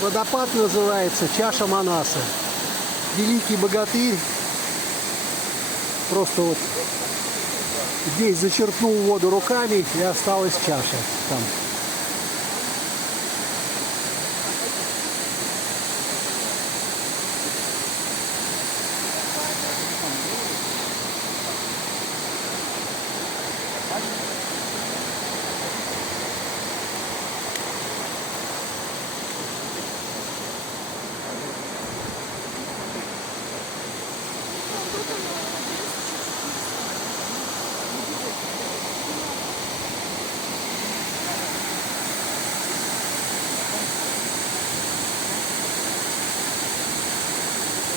Водопад называется Чаша Манаса. Великий богатырь просто вот здесь зачерпнул воду руками, и осталась чаша там.